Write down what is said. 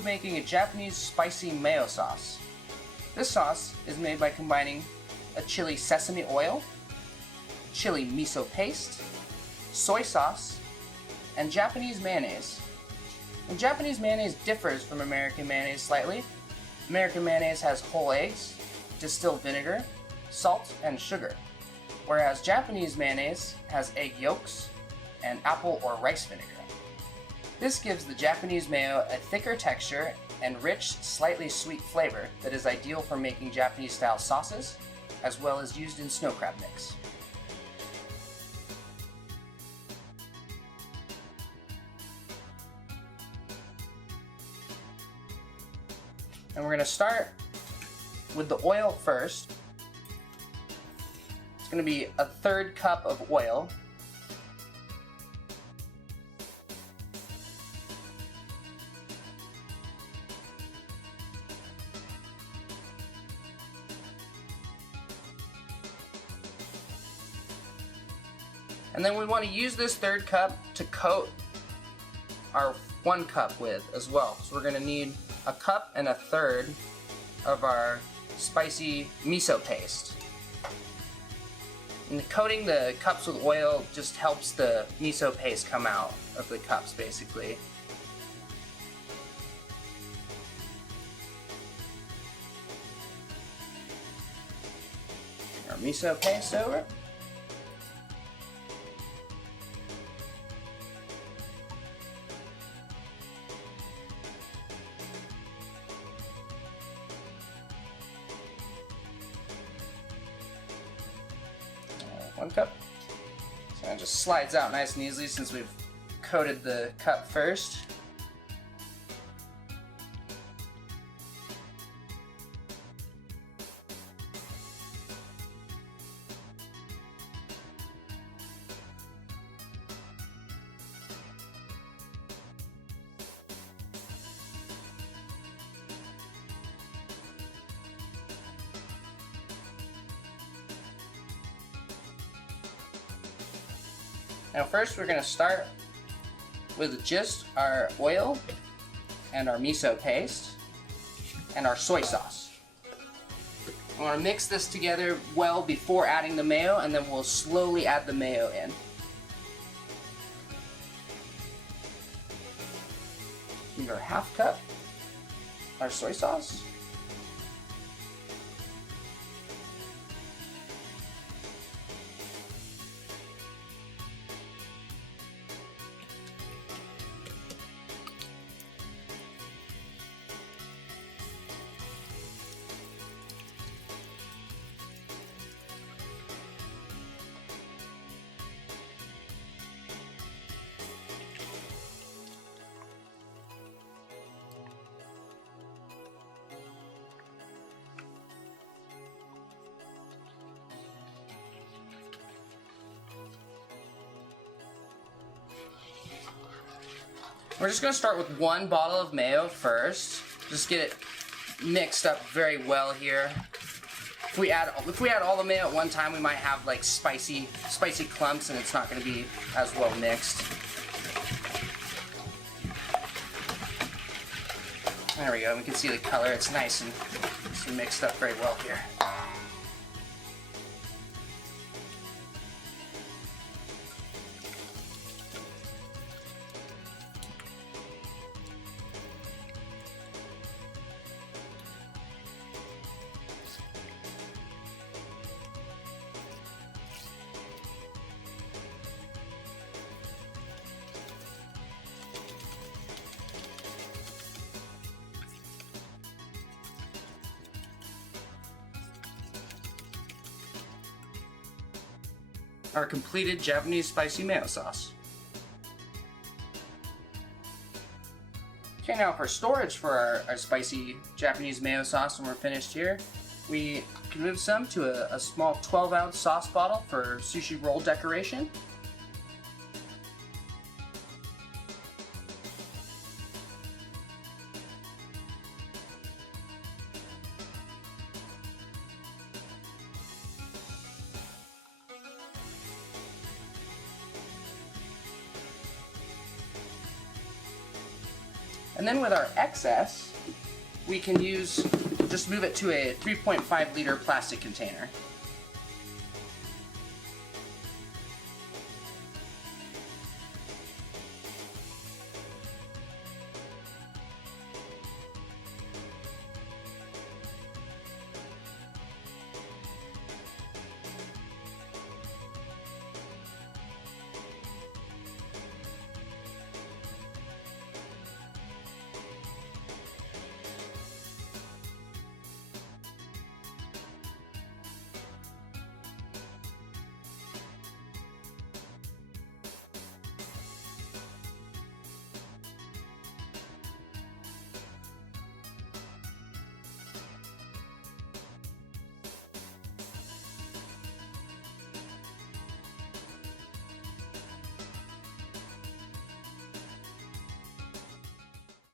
be making a Japanese spicy mayo sauce. This sauce is made by combining a chili sesame oil, chili miso paste, soy sauce, and Japanese mayonnaise. And Japanese mayonnaise differs from American mayonnaise slightly. American mayonnaise has whole eggs, distilled vinegar, salt, and sugar, whereas Japanese mayonnaise has egg yolks and apple or rice vinegar. This gives the Japanese mayo a thicker texture and rich, slightly sweet flavor that is ideal for making Japanese-style sauces, as well as used in snow crab mix. And we're going to start with the oil first. It's going to be a 1/3 cup of oil. And then we want to use this 1/3 cup to coat our 1 cup with as well. So we're going to need a cup and a 1/3 of our spicy miso paste. And coating the cups with oil just helps the miso paste come out of the cups, basically. Our miso paste over. One cup. So it just slides out nice and easily since we've coated the cup first. Now first we're going to start with just our oil and our miso paste and our soy sauce. I want to mix this together well before adding the mayo, and then we'll slowly add the mayo in. Give our 1/2 cup, our soy sauce. We're just going to start with 1 bottle of mayo first. Just get it mixed up very well here. If we add all the mayo at one time, we might have like spicy clumps, and it's not going to be as well mixed. There we go. We can see the color. It's nice and mixed up very well here. Our completed Japanese spicy mayo sauce. Okay, now for storage for our spicy Japanese mayo sauce when we're finished here, we can move some to a small 12-ounce sauce bottle for sushi roll decoration. And then with our excess, we can just move it to a 3.5 liter plastic container.